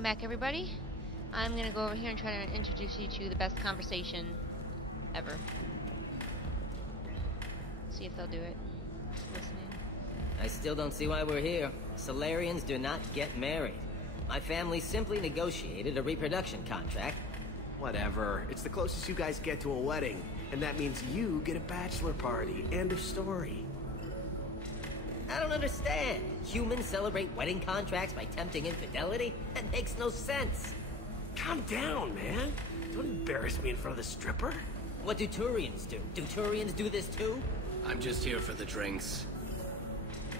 welcome back, everybody. I'm gonna go over here and try to introduce you to the best conversation ever. See if they'll do it. Listening. I still don't see why we're here. Solarians do not get married. My family simply negotiated a reproduction contract. Whatever. It's the closest you guys get to a wedding. And that means you get a bachelor party. End of story. I don't understand. Humans celebrate wedding contracts by tempting infidelity? That makes no sense. Calm down, man. Don't embarrass me in front of the stripper. What do Turians do? Do Turians do this too? I'm just here for the drinks.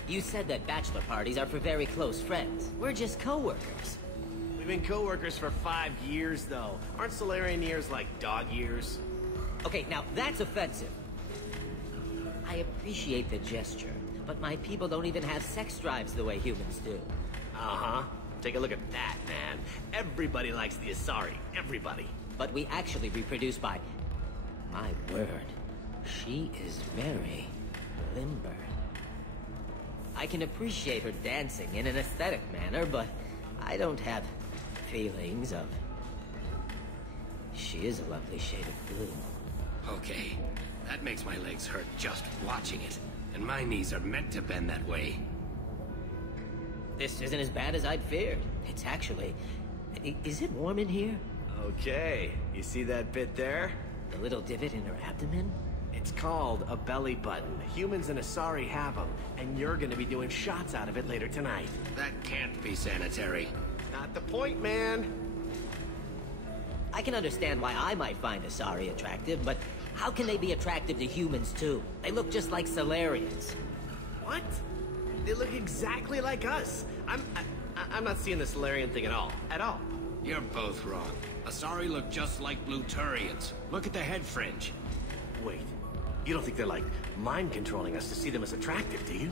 You said that bachelor parties are for very close friends. We're just co-workers. We've been co-workers for 5 years, though. Aren't Solarian years like dog years? Okay, now that's offensive. I appreciate the gesture, but my people don't even have sex drives the way humans do. Uh-huh. Take a look at that, man. Everybody likes the Asari. Everybody. But we actually reproduce by... My word. She is very limber. I can appreciate her dancing in an aesthetic manner, but I don't have feelings of... She is a lovely shade of blue. Okay, that makes my legs hurt just watching it. And my knees are meant to bend that way. This isn't as bad as I'd feared. It's actually... Is it warm in here? Okay. You see that bit there? The little divot in her abdomen? It's called a belly button. Humans and Asari have them, and you're gonna be doing shots out of it later tonight. That can't be sanitary. Not the point, man. I can understand why I might find Asari attractive, but how can they be attractive to humans too? They look just like Solarians. What? They look exactly like us. I'm not seeing the Solarian thing at all. At all. You're both wrong. Asari look just like blue Turians. Look at the head fringe. Wait. You don't think they're like mind controlling us to see them as attractive, do you?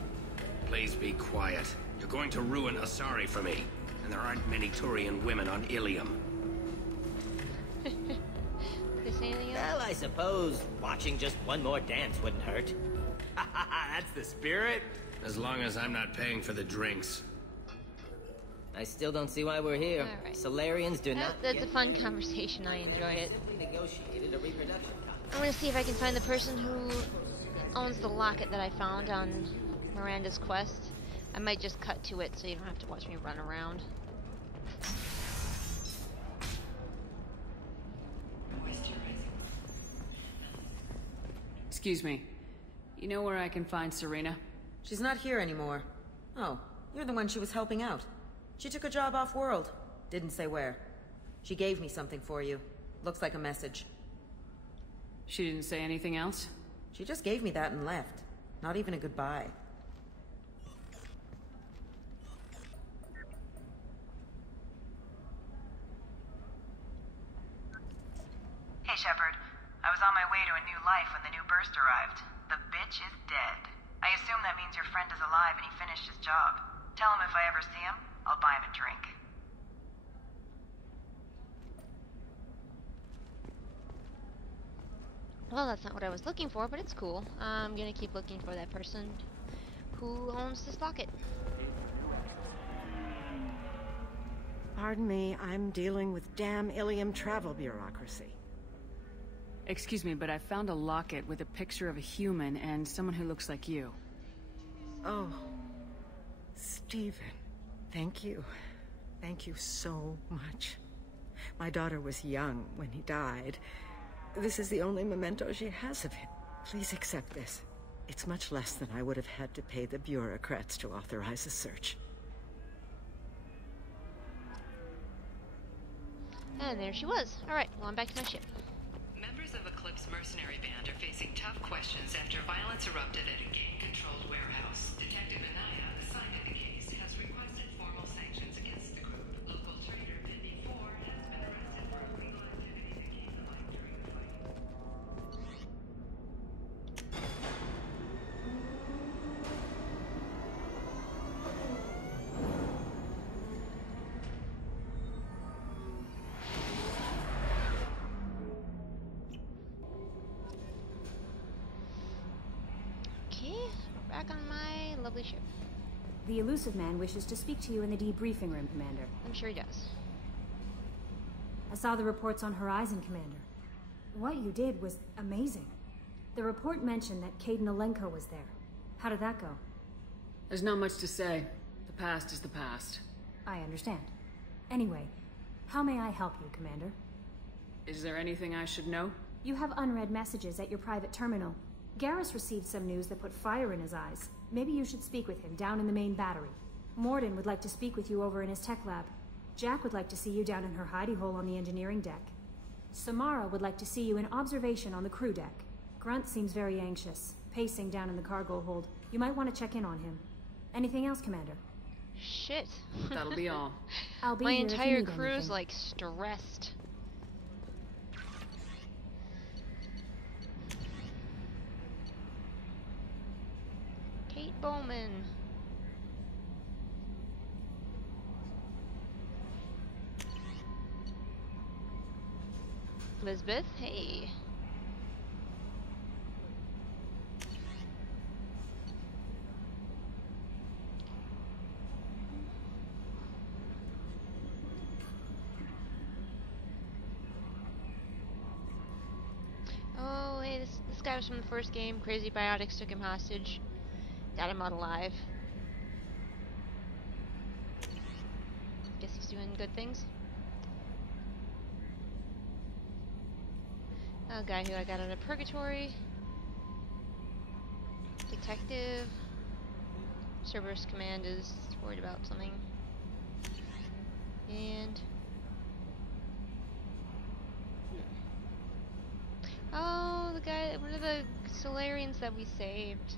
Please be quiet. You're going to ruin Asari for me. And there aren't many Turian women on Ilium. They say anything else? Well, I suppose watching just one more dance wouldn't hurt. That's the spirit. As long as I'm not paying for the drinks. I still don't see why we're here. All right. Solarians do not That's a get fun conversation. I enjoy it. simply negotiated a reproduction contract. I'm gonna see if I can find the person who owns the locket that I found on Miranda's quest. I might just cut to it so you don't have to watch me run around. Excuse me. You know where I can find Serena? She's not here anymore. Oh, you're the one she was helping out. She took a job off-world. Didn't say where. She gave me something for you. Looks like a message. She didn't say anything else? She just gave me that and left. Not even a goodbye. Hey, Shepard. I was on my way to a new life when the new burst arrived. The bitch is dead. I assume that means your friend is alive and he finished his job. Tell him if I ever see him, I'll buy him a drink. Well, that's not what I was looking for, but it's cool. I'm gonna keep looking for that person who owns this locket. Pardon me, I'm dealing with damn Ilium travel bureaucracy. Excuse me, but I found a locket with a picture of a human and someone who looks like you. Oh, Stephen, thank you. Thank you so much. My daughter was young when he died. This is the only memento she has of him. Please accept this. It's much less than I would have had to pay the bureaucrats to authorize a search. And there she was. Alright, well, I'm back to my ship. Members of Eclipse mercenary band are facing tough questions after violence erupted at a gang-controlled warehouse. Detective Anaya, assigned to the case, has requested formal sanctions against the group. Local trader Vinny Ford has been arrested for illegal activity that came to light during the fight. Okay, we're back on my lovely ship. The elusive man wishes to speak to you in the debriefing room, Commander. I'm sure he does. I saw the reports on Horizon, Commander. What you did was amazing. The report mentioned that Caden Alenko was there. How did that go? There's not much to say. The past is the past. I understand. Anyway, how may I help you, Commander? Is there anything I should know? You have unread messages at your private terminal. Garrus received some news that put fire in his eyes. Maybe you should speak with him down in the main battery. Morden would like to speak with you over in his tech lab. Jack would like to see you down in her hidey hole on the engineering deck. Samara would like to see you in observation on the crew deck. Grunt seems very anxious, pacing down in the cargo hold. You might want to check in on him. Anything else, Commander? Shit. That'll be all. I'll be My here if you entire need crew's anything. like stressed. Kate Bowman. Elizabeth, hey. Oh, hey, this guy was from the first game. Crazy Biotics took him hostage. Got him out alive. Guess he's doing good things. A guy who I got out of purgatory. Detective. Cerberus Command is worried about something. And... oh, the guy, one of the Solarians that we saved.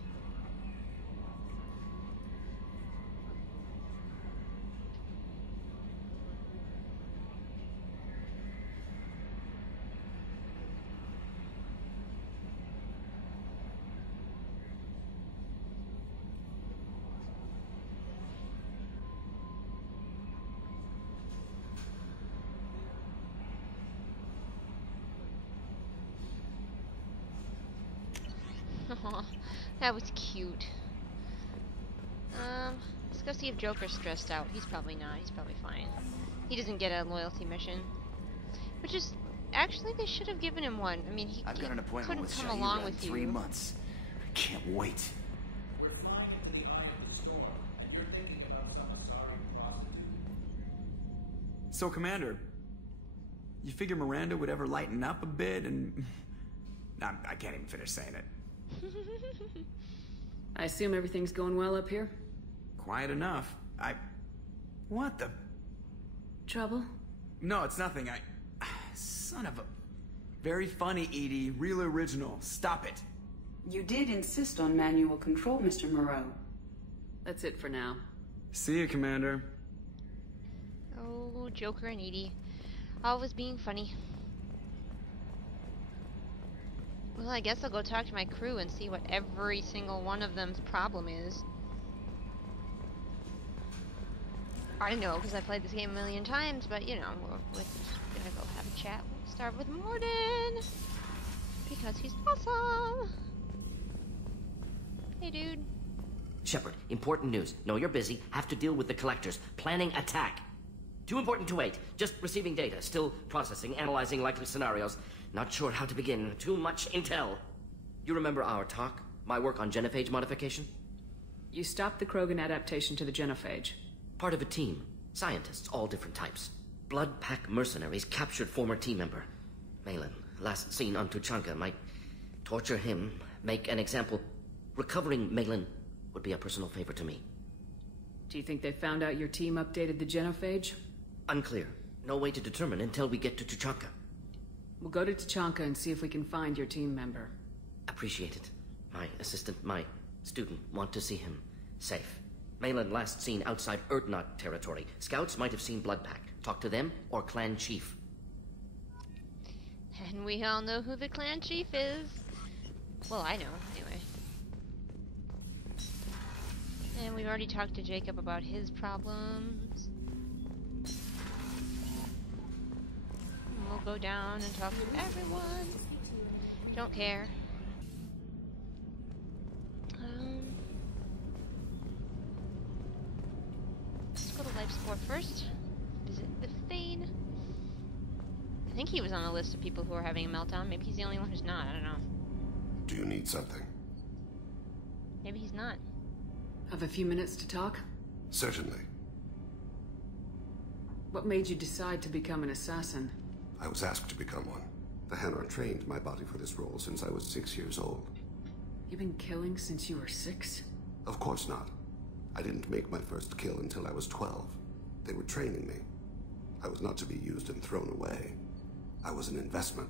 Aw, that was cute. Let's go see if Joker's stressed out. He's probably not. He's probably fine. He doesn't get a loyalty mission. Which is... actually, they should have given him one. I mean, he I've got an appointment with couldn't come along Shahira in with 3 you. months. I can't wait. We're flying into the eye of the storm, and you're thinking about some Asari prostitute. So, Commander, you figure Miranda would ever lighten up a bit and... I can't even finish saying it. I assume everything's going well up here? Quiet enough. What the... Trouble? No, it's nothing. Son of a... Very funny, Edie. Real original. Stop it. You did insist on manual control, Mr. Moreau. That's it for now. See you, Commander. Oh, Joker and Edie. Always being funny. Well, I guess I'll go talk to my crew and see what every single one of them's problem is. I know, because I played this game a million times, but you know, we're gonna go have a chat. We'll start with Morden, because he's awesome. Hey, dude. Shepard, important news. Know you're busy. Have to deal with the collectors. Planning attack. Too important to wait. Just receiving data. Still processing, analyzing likely scenarios. Not sure how to begin. Too much intel. You remember our talk? My work on genophage modification? You stopped the Krogan adaptation to the genophage. Part of a team. Scientists, all different types. Blood Pack mercenaries captured former team member. Malin, last seen on Tuchanka, might torture him, make an example. Recovering Malin would be a personal favor to me. Do you think they found out your team updated the genophage? Unclear. No way to determine until we get to Tuchanka. We'll go to Tuchanka and see if we can find your team member. Appreciate it. My assistant, my student, want to see him safe. Malin last seen outside Erdnot territory. Scouts might have seen Bloodpack. Talk to them or clan chief. And we all know who the clan chief is. Well, I know, anyway. And we've already talked to Jacob about his problems. And we'll go down and talk to everyone. Don't care. Let's go to life support first. Visit the Thane. think he was on the list of people who are having a meltdown. Maybe he's the only one who's not. I don't know. Do you need something? Maybe he's not. Have a few minutes to talk? Certainly. What made you decide to become an assassin? I was asked to become one. The Hanar trained my body for this role since I was 6 years old. You've been killing since you were 6? Of course not. I didn't make my first kill until I was 12. They were training me. I was not to be used and thrown away. I was an investment.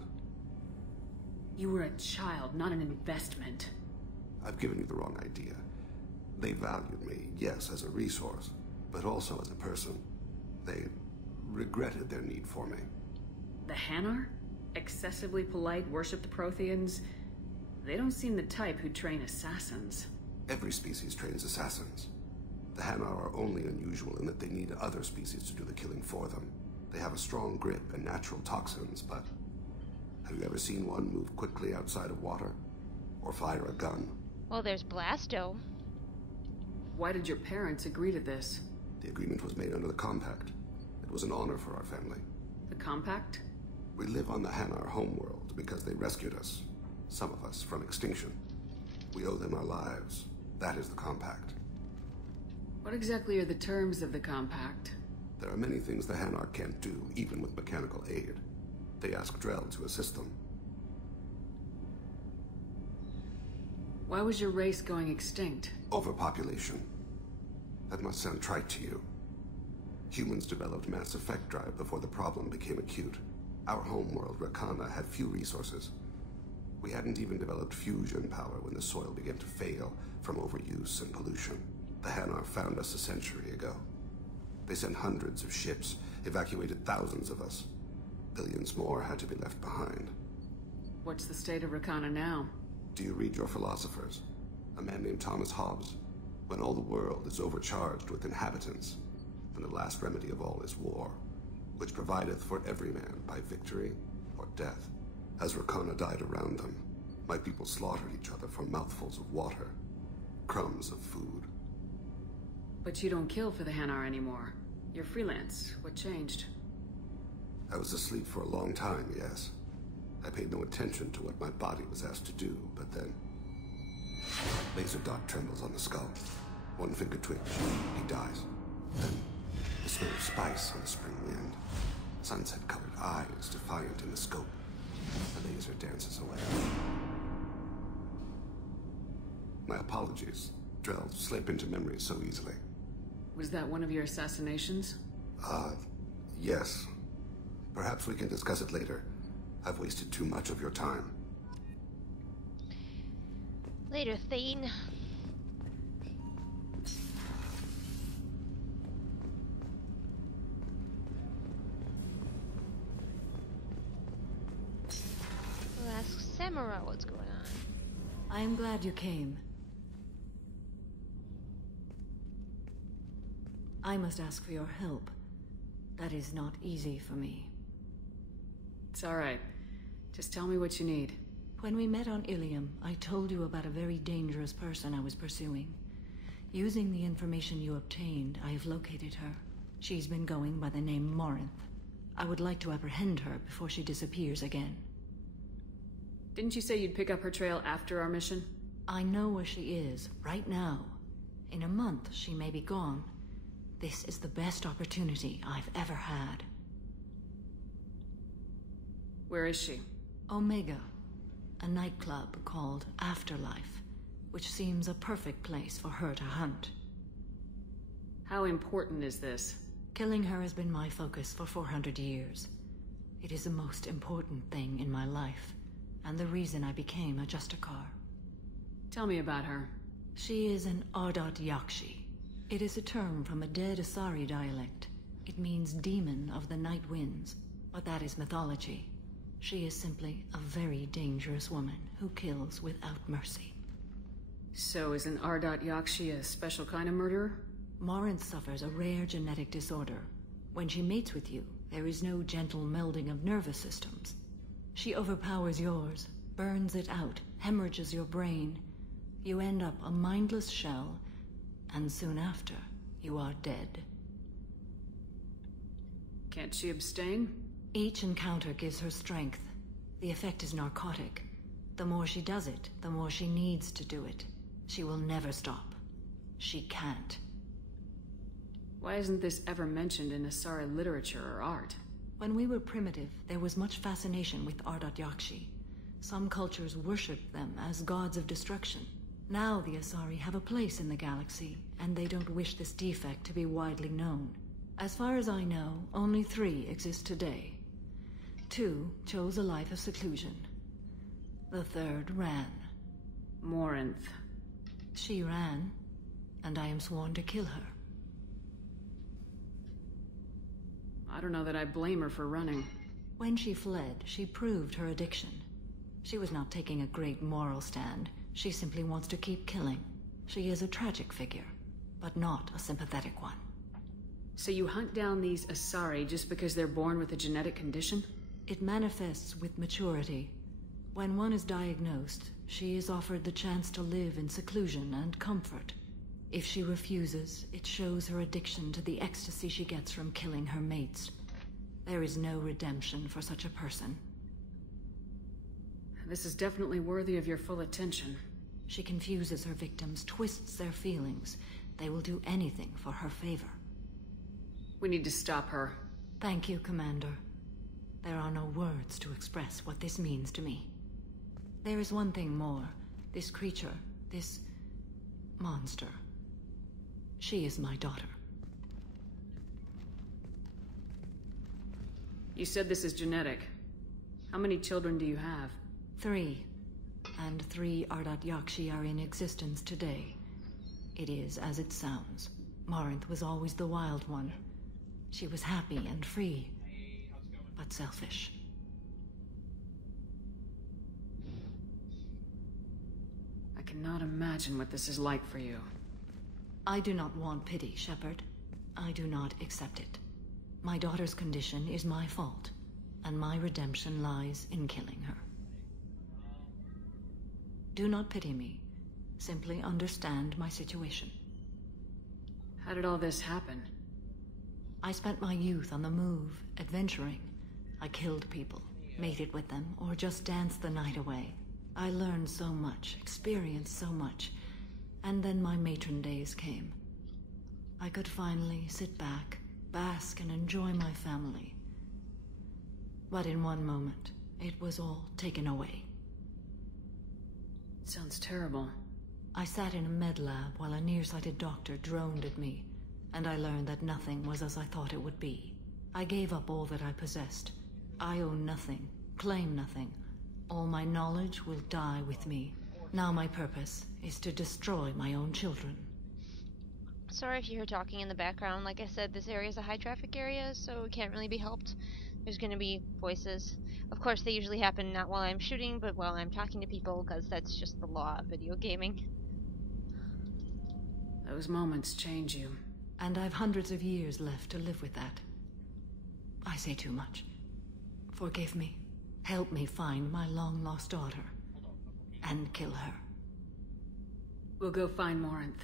You were a child, not an investment. I've given you the wrong idea. They valued me, yes, as a resource, but also as a person. They regretted their need for me. The Hanar? Excessively polite, worship the Protheans? They don't seem the type who train assassins. Every species trains assassins. The Hanar are only unusual in that they need other species to do the killing for them. They have a strong grip and natural toxins, but have you ever seen one move quickly outside of water? Or fire a gun? Well, there's Blasto. Why did your parents agree to this? The agreement was made under the Compact. It was an honor for our family. The Compact? We live on the Hanar homeworld because they rescued us, some of us, from extinction. We owe them our lives. That is the Compact. What exactly are the terms of the Compact? There are many things the Hanar can't do, even with mechanical aid. They ask Drell to assist them. Why was your race going extinct? Overpopulation. That must sound trite to you. Humans developed mass effect drive before the problem became acute. Our homeworld, Rakana, had few resources. We hadn't even developed fusion power when the soil began to fail from overuse and pollution. The Hanar found us a century ago. They sent hundreds of ships, evacuated thousands of us. Billions more had to be left behind. What's the state of Rakana now? Do you read your philosophers? A man named Thomas Hobbes. When all the world is overcharged with inhabitants, then the last remedy of all is war, which provideth for every man by victory or death. As Rakana died around them, my people slaughtered each other for mouthfuls of water, crumbs of food. But you don't kill for the Hanar anymore. You're freelance. What changed? I was asleep for a long time, yes. I paid no attention to what my body was asked to do, but then... Laser dot trembles on the skull. One finger twitch. He dies. Then, the smell of spice on the spring wind. Sunset-colored eyes defiant in the scope. The laser dances away. My apologies. Drell slip into memory so easily. Was that one of your assassinations? Yes. Perhaps we can discuss it later. I've wasted too much of your time. Later, Thane. We'll ask Samara what's going on. I am glad you came. I must ask for your help. That is not easy for me. It's all right. Just tell me what you need. When we met on Ilium, I told you about a very dangerous person I was pursuing. Using the information you obtained, I have located her. She's been going by the name Morinth. I would like to apprehend her before she disappears again. Didn't you say you'd pick up her trail after our mission? I know where she is, right now. In a month, she may be gone. This is the best opportunity I've ever had. Where is she? Omega, a nightclub called Afterlife, which seems a perfect place for her to hunt. How important is this? Killing her has been my focus for 400 years. It is the most important thing in my life, and the reason I became a Justicar. Tell me about her. She is an Ardat Yakshi. It is a term from a dead Asari dialect. It means demon of the night winds, but that is mythology. She is simply a very dangerous woman who kills without mercy. So is an Ardat Yakshi a special kind of murderer? Morinth suffers a rare genetic disorder. When she mates with you, there is no gentle melding of nervous systems. She overpowers yours, burns it out, hemorrhages your brain. You end up a mindless shell, and soon after, you are dead. Can't she abstain? Each encounter gives her strength. The effect is narcotic. The more she does it, the more she needs to do it. She will never stop. She can't. Why isn't this ever mentioned in Asari literature or art? When we were primitive, there was much fascination with Ardat Yakshi. Some cultures worshipped them as gods of destruction. Now the Asari have a place in the galaxy, and they don't wish this defect to be widely known. As far as I know, only 3 exist today. 2 chose a life of seclusion. The 3rd ran. Morinth. She ran, and I am sworn to kill her. I don't know that I blame her for running. When she fled, she proved her addiction. She was not taking a great moral stand. She simply wants to keep killing. She is a tragic figure, but not a sympathetic one. So you hunt down these Asari just because they're born with a genetic condition? It manifests with maturity. When one is diagnosed, she is offered the chance to live in seclusion and comfort. If she refuses, it shows her addiction to the ecstasy she gets from killing her mates. There is no redemption for such a person. This is definitely worthy of your full attention. She confuses her victims, twists their feelings. They will do anything for her favor. We need to stop her. Thank you, Commander. There are no words to express what this means to me. There is one thing more. This creature, this monster. She is my daughter. You said this is genetic. How many children do you have? 3. And 3 Ardat Yakshi are in existence today. It is as it sounds. Morinth was always the wild one. She was happy and free, but selfish. I cannot imagine what this is like for you. I do not want pity, Shepard. I do not accept it. My daughter's condition is my fault, and my redemption lies in killing her. Do not pity me. Simply understand my situation. How did all this happen? I spent my youth on the move, adventuring. I killed people, mated with them, or just danced the night away. I learned so much, experienced so much, and then my matron days came. I could finally sit back, bask, and enjoy my family. But in one moment, it was all taken away. Sounds terrible. I sat in a med lab while a nearsighted doctor droned at me, and I learned that nothing was as I thought it would be. I gave up all that I possessed. I own nothing, claim nothing. All my knowledge will die with me. Now my purpose is to destroy my own children. Sorry if you hear talking in the background. Like I said, this area is a high traffic area, so it can't really be helped. There's gonna be voices. Of course, they usually happen not while I'm shooting, but while I'm talking to people, because that's just the law of video gaming. Those moments change you. And I've hundreds of years left to live with that. I say too much. Forgive me. Help me find my long-lost daughter. And kill her. We'll go find Morinth.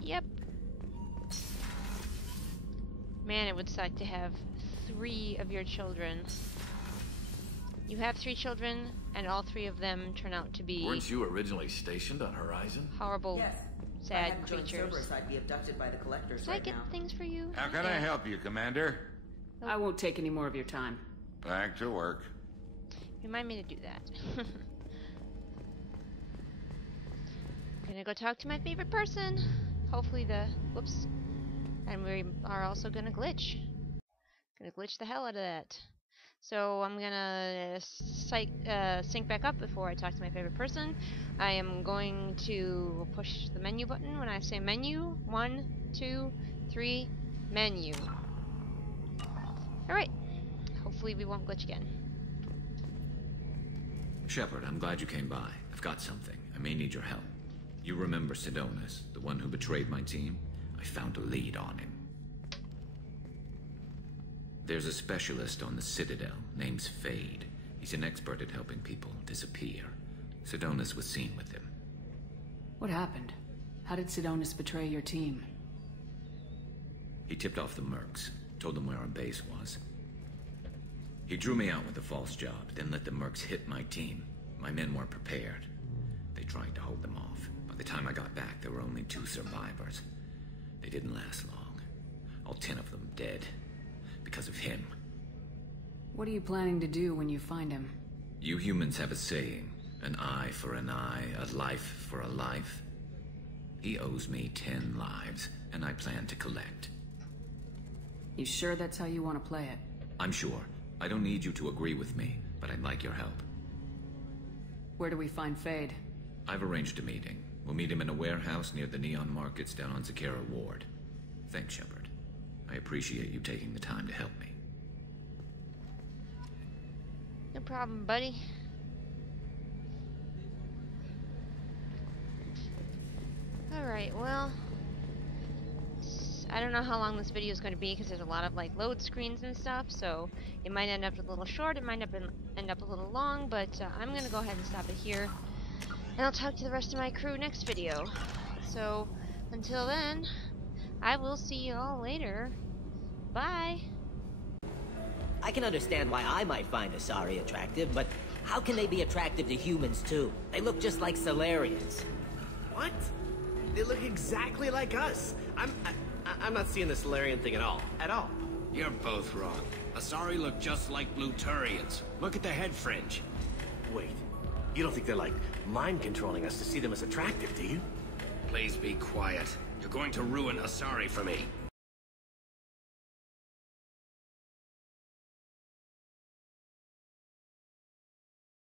Yep. Man, it would suck to have 3 of your children. You have 3 children, and all 3 of them turn out to be... Weren't you originally stationed on Horizon? Horrible, yes. sad If I hadn't joined creatures. Cerberus, I'd be abducted by the collectors Did right I get now. things for you? How can I help you, Commander? Oh. I won't take any more of your time. Back to work. Remind me to do that. Gonna go talk to my favorite person. Hopefully the... Whoops. And we are also gonna glitch. Gonna glitch the hell out of that. So I'm gonna sync back up before I talk to my favorite person. I am going to push the menu button when I say menu. 1, 2, 3, menu. Alright. Hopefully we won't glitch again. Shepard, I'm glad you came by. I've got something. I may need your help. You remember Sidonis, the one who betrayed my team? I found a lead on him. There's a specialist on the Citadel, name's Fade. He's an expert at helping people disappear. Sidonis was seen with him. What happened? How did Sidonis betray your team? He tipped off the mercs, told them where our base was. He drew me out with a false job, then let the mercs hit my team. My men weren't prepared. They tried to hold them off. By the time I got back, there were only 2 survivors. They didn't last long. All 10 of them dead. Because of him. What are you planning to do when you find him? You humans have a saying, an eye for an eye, a life for a life. He owes me 10 lives, and I plan to collect. You sure that's how you want to play it? I'm sure. I don't need you to agree with me, but I'd like your help. Where do we find Fade? I've arranged a meeting. We'll meet him in a warehouse near the Neon Markets down on Zakera Ward. Thanks, Shepard. I appreciate you taking the time to help me. No problem, buddy. Alright, well, I don't know how long this video is going to be because there's a lot of like load screens and stuff, so it might end up a little short, it might end up a little long, but I'm going to go ahead and stop it here, and I'll talk to the rest of my crew next video. So, until then, I will see you all later. Bye! I can understand why I might find Asari attractive, but how can they be attractive to humans too? They look just like Solarians. What? They look exactly like us. I'm not seeing the Solarian thing at all. At all. You're both wrong. Asari look just like Blue-Turians. Look at the head fringe. Wait, you don't think they're like mind controlling us to see them as attractive, do you? Please be quiet. You're going to ruin Asari for me.